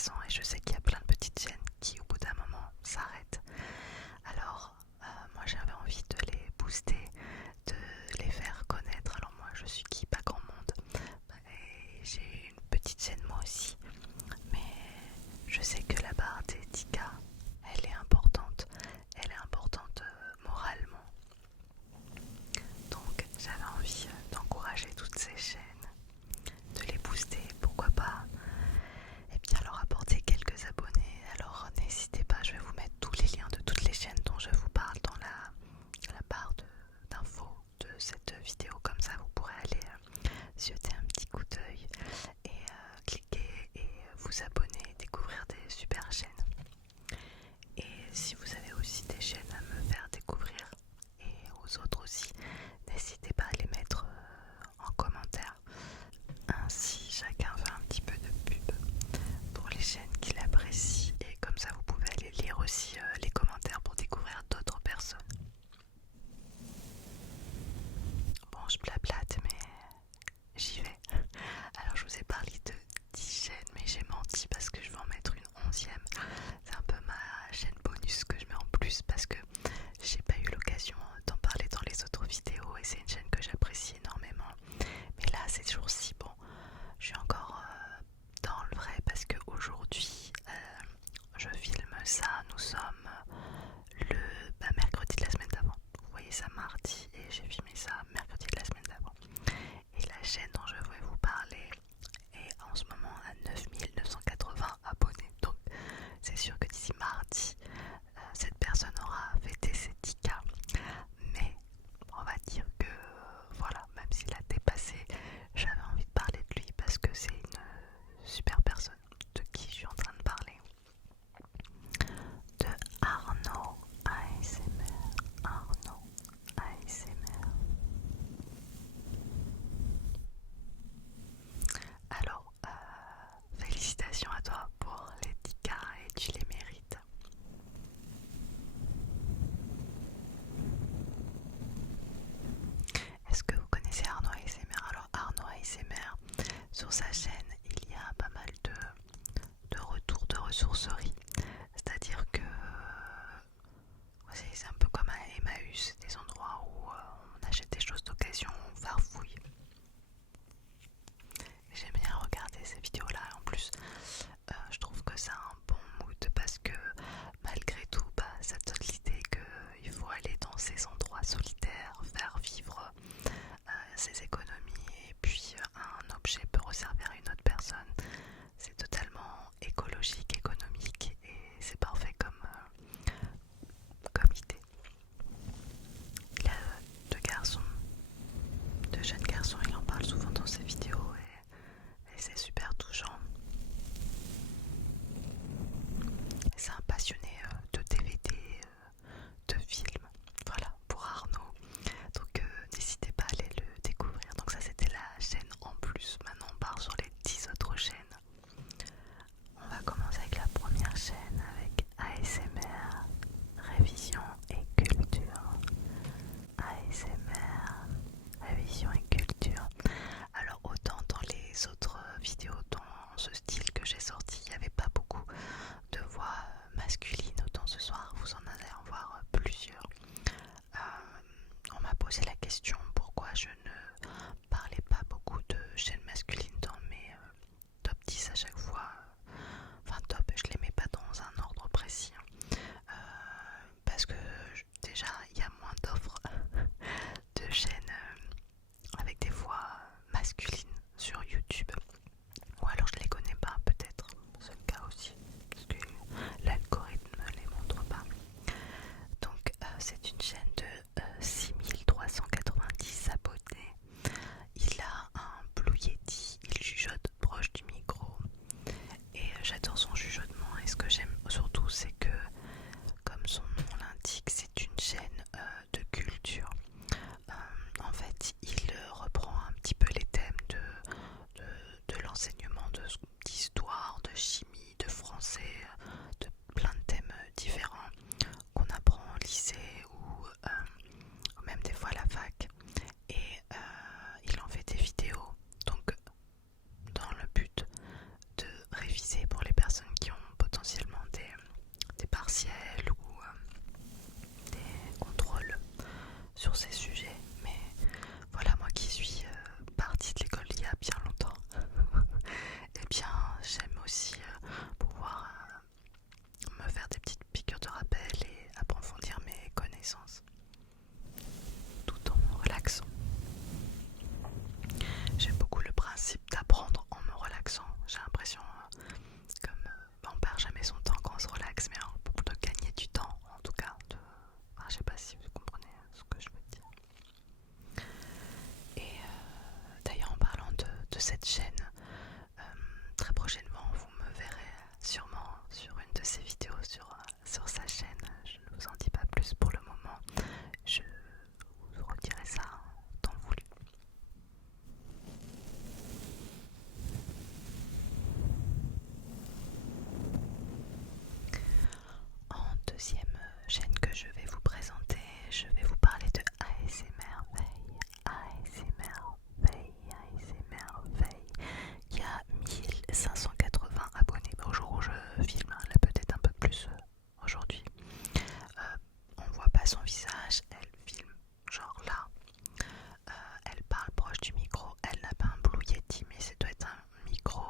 intéressant et je sais qu'il y a plein de petites chaînes qui au bout d'un moment s'arrêtent. Alors moi j'avais envie de les booster, de les faire connaître. Alors moi je suis qui, pas grand monde, et j'ai une petite chaîne moi aussi, mais je sais que la barre des 10K elle est importante moralement. Donc j'avais envie d'encourager toutes ces chaînes, de les booster, pourquoi pas, et bien leur apporter quelques abonnés. Alors n'hésitez pas, je vais vous mettre tous les liens de toutes les chaînes dont je vous parle dans la barre d'infos de cette vidéo, comme ça vous pourrez aller jeter un petit coup d'œil et cliquer et vous abonner, découvrir des super chaînes. Et si vous avez aussi des chaînes à me faire découvrir et aux autres aussi, n'hésitez pas à les mettre en commentaire. Ainsi chacun fait un petit peu de pub pour les chaînes qu'il apprécie et comme ça vous pouvez aller lire aussi les commentaires pour découvrir d'autres personnes. Bon, je blablate mais j'y vais. Alors je vous ai parlé de 10 chaînes mais j'ai menti parce que je vais en mettre une 11e. C'est un peu ma chaîne bonus que je mets en plus parce que j'ai pas eu l'occasion d'en parler dans les autres vidéos et c'est une chaîne que j'apprécie énormément. Mais là ces jours-ci, bon, je suis encore dans le vrai parce qu'aujourd'hui je filme ça, nous sommes le mercredi de la semaine d'avant. Vous voyez ça mardi et j'ai filmé ça mercredi de la semaine d'avant. Et la chaîne dont je vais vous parler est en ce moment à 9980 abonnés. Donc c'est sûr que d'ici mardi, cette personne aura fêté ses 10K. Mais on va dire que voilà, même s'il a dépassé, j'avais envie de parler de lui parce que c'est une super personne de qui je suis en train de parler. De Arnaud ASMR. Arnaud ASMR. Alors, félicitations à toi pour les 10K et tu les mérites. Est-ce que vous connaissez Arnaud ASMR? Alors Arnaud ASMR, sur sa chaîne, il y a pas mal de retours de ressourcerie. C'est-à-dire que c'est un peu comme un Emmaüs, des endroits où on achète des choses d'occasion, on farfouille. J'aime bien regarder ces vidéos-là. En plus, je trouve que ça a un bon mood parce que malgré tout, ça te donne l'idée qu'il faut aller dans ces endroits solitaires, faire vivre ses économies et puis un objet peut resservir à une autre personne. C'est totalement écologique, économique et c'est parfait comme idée. Il y a deux jeunes garçons, il en parle souvent dans ses vidéos et c'est super touchant. C'est un passionné de DVD, de films, voilà, pour Arnaud. Donc n'hésitez pas à aller le découvrir. Donc ça c'était la chaîne en plus. Maintenant on part sur les 10 autres chaînes. On va commencer avec la première chaîne avec ASMR, Révision et Culture. ASMR, Révision et Culture. Alors autant dans les autres vidéos dans ce style que j'ai sorti, il n'y avait pas beaucoup de voix masculines, autant ce soir vous en allez en voir plusieurs. On m'a posé la question pourquoi je ne parlais pas beaucoup de chaînes masculines dans mes top 10 à chaque fois. Enfin top, je les mets pas dans un ordre précis. Parce que déjà il y a moins d'offres de chaînes avec des voix masculines sur YouTube. Ou alors je les connais pas peut-être, c'est le cas aussi. Parce que l'algorithme ne les montre pas. Donc c'est une chaîne de 6390 abonnés. Il a un Blue Yeti, il chuchote proche du micro et j'adore son chuchotement. Et ce que j'aime surtout c'est que, comme son nom l'indique, c'est une chaîne de culture. En fait il reprend un petit peu les thèmes de l'enseignement, d'histoire, de chimie, de français, de plein de thèmes différents qu'on apprend au lycée ou même des fois à la fac. Et il en fait des vidéos, donc dans le but de réviser pour les personnes chaîne que je vais vous présenter, je vais vous parler de ASMR Veille. ASMR Veille, ASMR Veille, qui a 1580 abonnés. Au jour où je filme, elle a peut-être un peu plus aujourd'hui. On voit pas son visage, elle filme genre là. Elle parle proche du micro, elle n'a pas un Blue Yeti, mais ça doit être un micro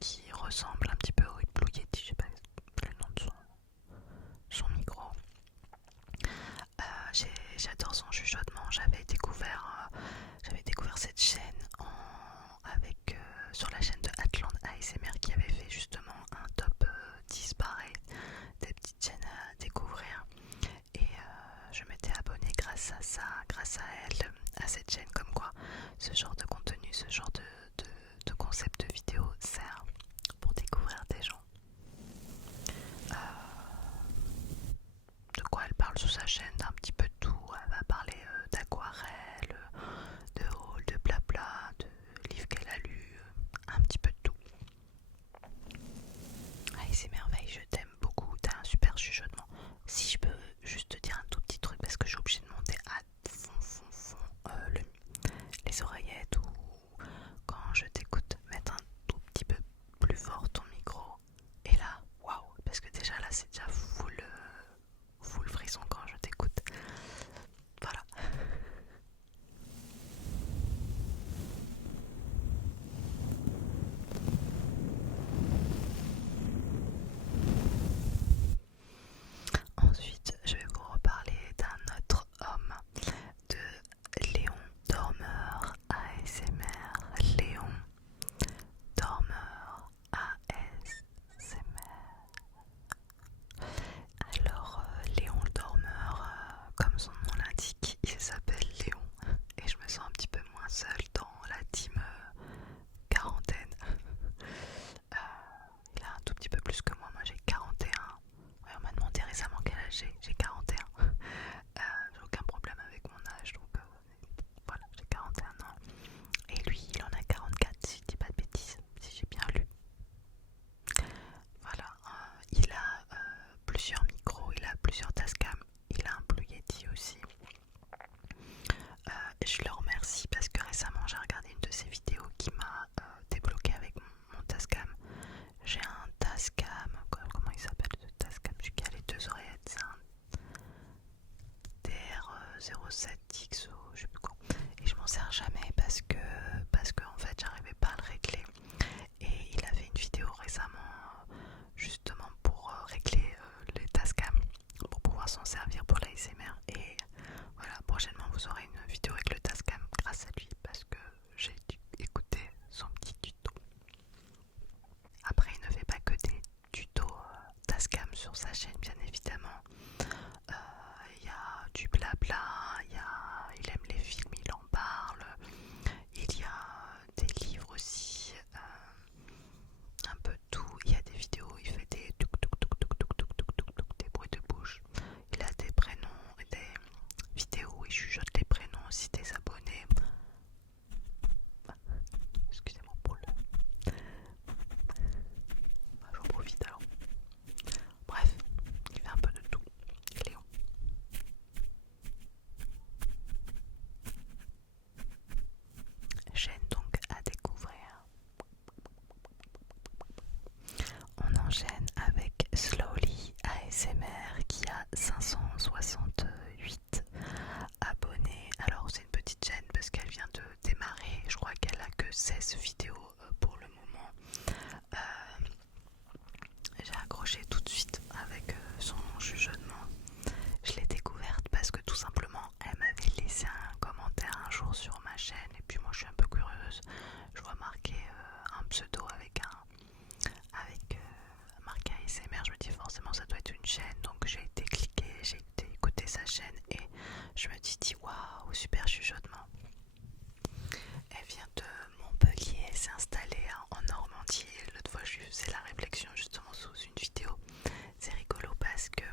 qui ressemble un petit peu au Blue Yeti, je sais pas le nom de son micro. J'adore son chuchotement. J'avais découvert cette chaîne sur la chaîne de Atlant ASMR qui avait fait justement un top 10 pareil, des petites chaînes à découvrir. Et je m'étais abonnée grâce à ça, grâce à elle, à cette chaîne, comme quoi ce genre de contenu, ce genre de concept de vidéo sert pour découvrir des gens. De quoi elle parle sur sa chaîne, d'un petit peu de tout. Elle va parler d'aquarelle, de haul, de blabla, de livres qu'elle a lus, un petit peu de tout. Allez, c'est merveille, je t'aime beaucoup, t'as un super chuchotement. Si je peux juste te dire un tout petit truc, parce que je suis obligée de monter à fond les oreillettes, ou quand je t'écoute mettre un tout petit peu plus fort ton micro. Et là, waouh, parce que déjà là c'est déjà full frisson quand je t'écoute. Voilà. Ensuite, je vais vous reparler d'un autre homme, de Léon Dormeur ASMR. Léon Dormeur ASMR. Alors, Léon le Dormeur, comme son nom l'indique, il s'appelle Léon. Et je me sens un petit peu moins seule dans la team quarantaine. Il a un tout petit peu plus que moi j'ai 41. Ouais, on m'a demandé récemment quel âge j'ai 41. J'ai aucun problème avec mon âge, donc voilà, j'ai 41 ans. Et lui, il en a 44, si je dis pas de bêtises, si j'ai bien lu. Voilà, il a plusieurs micros, il a plusieurs Tascam, il a un Blue Yeti aussi. Et je le remercie parce que récemment j'ai regardé une de ses vidéos qui m'a débloqué avec mon Tascam. J'ai un Tascam, comment il s'appelle ce Tascam, celui qui a les deux oreillettes, c'est un DR07XO, je sais plus quoi. Et je m'en sers jamais parce que en fait j'arrivais pas à le régler. Et il a fait une vidéo récemment justement pour régler les Tascam, pour pouvoir s'en servir pour l'ASMR. Et voilà, prochainement vous aurez une vidéo avec le Tascam grâce à lui parce que j'ai dû écouter son petit tuto. Après, il ne fait pas que des tutos Tascam sur sa chaîne, bien évidemment. Il y a du blabla, il aime les films, il en parle. Il y a des livres aussi, un peu de tout. Il y a des vidéos, il fait des tuk tuk tuk tuk tuk tuk tuk tuk tuk, des bruits de bouche. Il a des prénoms et des vidéos où il chuchote les prénoms aussi des abonnés. Excusez-moi pour le... J'en profite alors. Bref, il fait un peu de tout. Léon. Chaîne donc à découvrir. On enchaîne avec Slowly ASMR qui a 568 abonnés. Alors c'est une petite chaîne parce qu'elle vient de démarrer. Je crois qu'elle a que 16 vidéos pour le moment. J'ai accroché tout de suite avec son chuchotement. Je l'ai découverte parce que tout simplement elle m'avait laissé un commentaire un jour sur ma chaîne et puis moi je suis un peu curieuse. Je vois marqué un pseudo avec marqué ASMR, je me dis forcément ça doit être une chaîne, donc j'ai été cliquer, j'ai été écouter sa chaîne et je me suis dit waouh, super chuchotement. Elle vient de Montpellier, elle s'est installée en Normandie. L'autre fois je lui faisais la réflexion justement sous une vidéo. C'est rigolo parce que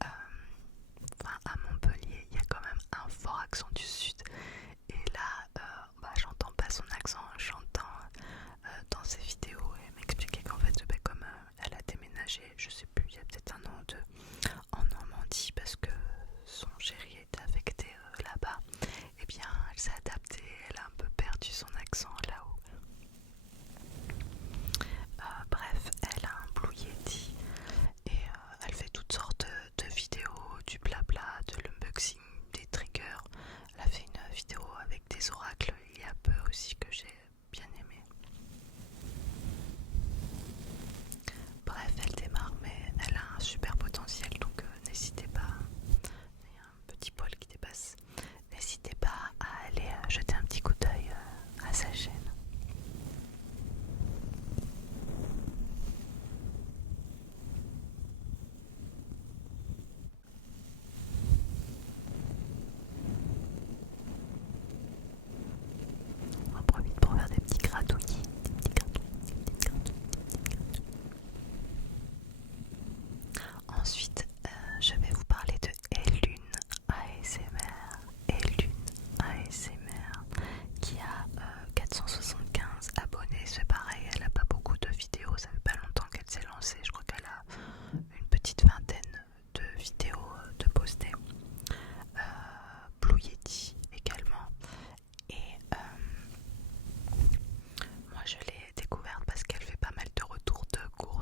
à Montpellier il y a quand même un fort accent du sud. Et là j'entends pas son accent, j'entends dans ses vidéos et elle m'expliquait qu'en fait comme elle a déménagé, je sais plus, il y a peut-être un an ou deux,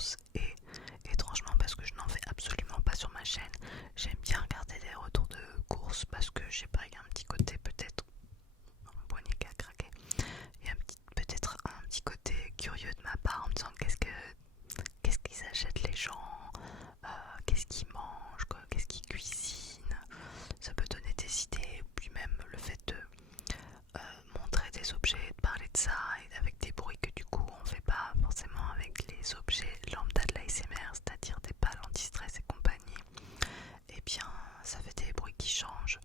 courses et étrangement parce que je n'en fais absolument pas sur ma chaîne, j'aime bien regarder des retours de courses parce que je sais pas, il y a un petit côté peut-être mon poignet qui a craqué. Il y a peut-être un petit côté curieux de ma part en me disant qu'est-ce qu'ils achètent les gens, qu'est-ce qu'ils mangent, qu'est-ce qu'ils cuisinent. Ça peut donner des idées, puis même le fait de montrer des objets, de parler de ça et avec des bruits que du coup on fait pas forcément avec les objets lambda de l'ASMR, c'est-à-dire des balles anti-stress et compagnie. Et bien ça fait des bruits qui changent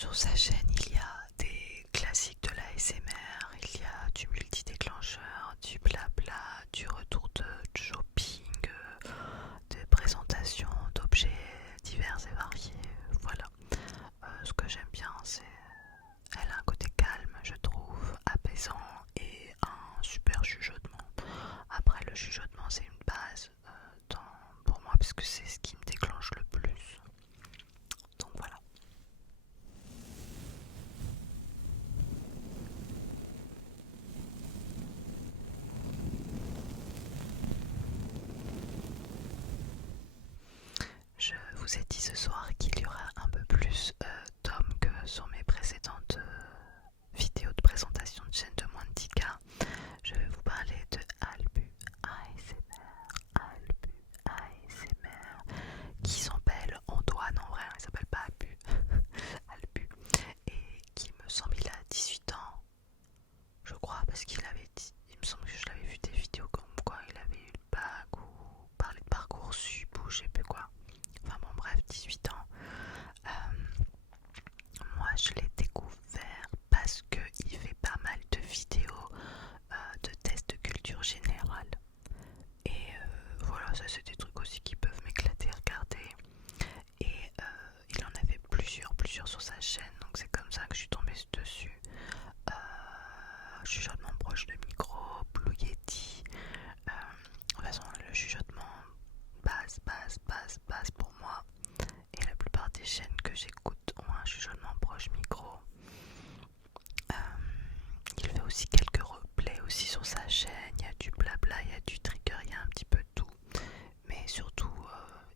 Sur sa chaîne, il y a des classiques de l'ASMR, il y a du multi-déclencheur, du blabla, du retour de shopping, des présentations d'objets divers et variés. Voilà. Ce que j'aime bien, c'est elle a un côté calme, je trouve, apaisant et un super chuchotement. Après, le chuchotement, c'est une base pour moi, parce que c'est ce qui me déclenche le plus. Donc voilà. Je vous ai dit ce soir qu'il y aura un peu plus d'hommes que sur mes précédentes vidéos de présentation de chaîne de moins de 10K. Je vais vous parler de Albu ASMR. Albu ASMR, qui s'appelle Antoine en vrai, il s'appelle pas Albu. Albu. Et qui me semble il a 18 ans, je crois, parce qu'il avait dit, il me semble que je l'avais vu des vidéos comme quoi il avait eu le bac ou parlé de Parcoursup ou je sais plus quoi. Enfin bon bref, 18 ans. Moi je l'ai découvert parce qu'il fait pas mal de vidéos de tests de culture générale. Et voilà, ça c'est des trucs aussi qui peuvent m'éclater à regarder. Et il en avait plusieurs sur sa chaîne, donc c'est comme ça que je suis tombée dessus. Chuchotement proche de micro, Blue Yeti. De toute façon, le chuchotement base pour moi. Et la plupart des chaînes que j'écoute ont un chuchotement proche micro. Il fait aussi quelques replays aussi sur sa chaîne. Il y a du blabla, il y a du trigger, il y a un petit peu de tout. Mais surtout,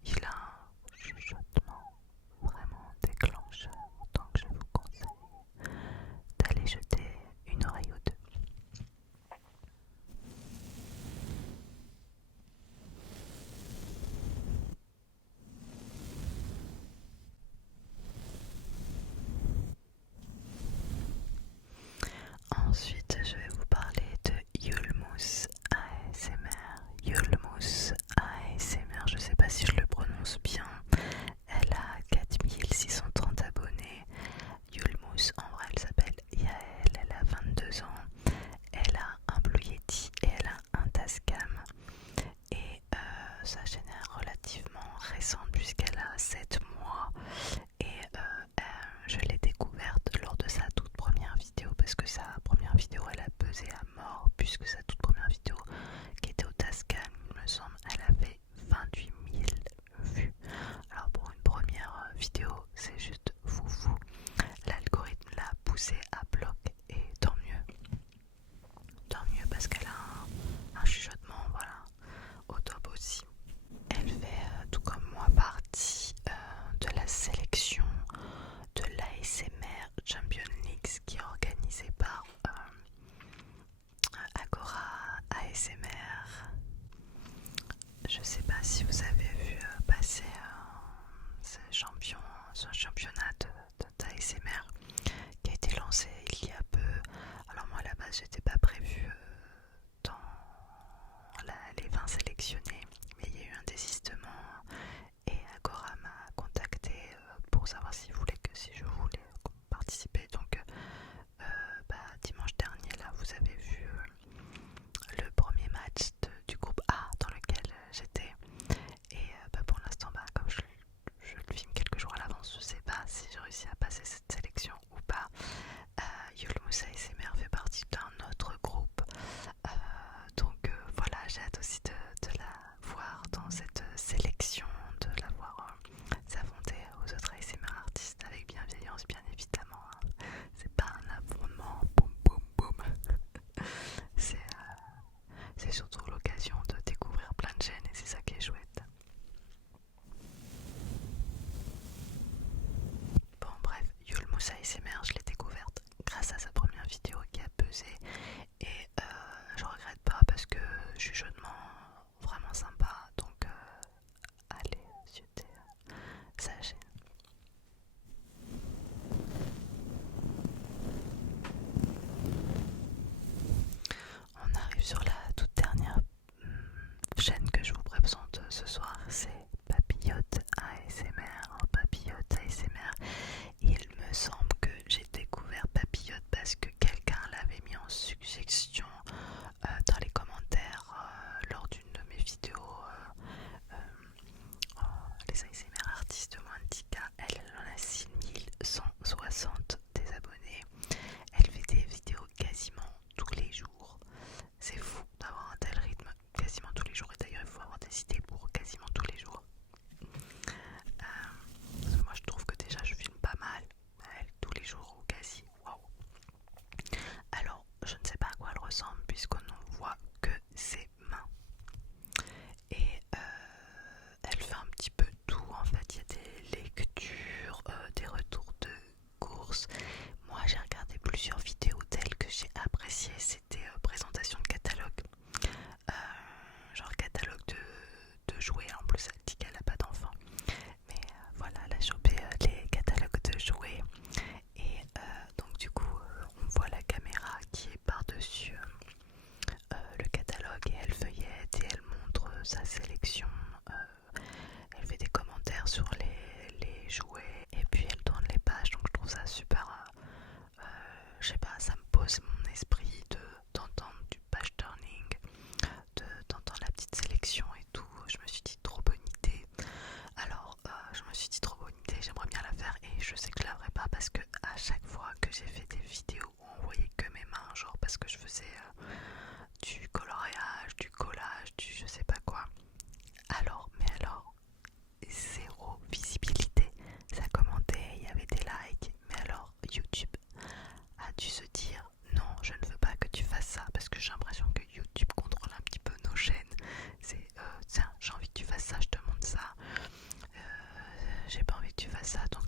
il a un chuchotement vraiment déclencheur. Donc je vous conseille d'aller jeter une oreille ou deux. Ensuite, je vais vous parler de Yulmus ASMR. Yulmus ASMR, je sais pas si je le prononce bien. Elle a 4630 abonnés. Yulmus, en vrai, elle s'appelle Yael, elle a 22 ans. Elle a un Blue Yeti et elle a un Tascam. Et sa chaîne est relativement récente puisqu'elle a 7 mois. Et je l'ai découverte lors de sa toute première vidéo parce que sa première vidéo elle a buzzé à mort, puisque sa toute première vidéo qui était au Tascam, il me semble, elle avait 28 000 vues. Alors pour une première vidéo c'est juste foufou. L'algorithme l'a poussée à bloc et tant mieux parce qu'elle a un chuchotement voilà, au top aussi. Elle fait tout comme moi partie de la sélection de l'ASMR Champion League qui est organisée par Agora ASMR. Je sais pas si vous avez vu passer ce championnat d'ASMR qui a été lancé il y a peu. Alors moi à la base j'étais pas prévue dans les 20 sélectionnés, mais il y a eu un désistement et Agora m'a contacté pour savoir si je voulais participer. Donc dimanche dernier là vous avez vu le premier match du groupe A dans lequel j'étais. Et pour l'instant comme je le filme quelques jours à l'avance, je sais pas si j'ai réussi à passer cette sélection ou pas. Yulmus ASMR fait partie d'un autre groupe, donc voilà, j'ai hâte aussi de la voir dans cette sélection, de la voir s'affronter aux autres ASMR artistes avec bienveillance bien évidemment, hein. C'est pas un affrontement boum boum boum. C'est surtout l'occasion de découvrir plein de chaînes et c'est ça qui est chouette. Bon bref, Yulmus ASMR, je l'ai découverte grâce à sa première vidéo qui a buzzé et je regrette pas parce que chuchotement vraiment sympa, donc allez jeter sa chaîne. On arrive sur la toute dernière chaîne que je vous présente ce soir, c'est Papillote ASMR. Papillote ASMR, il me semble ça, donc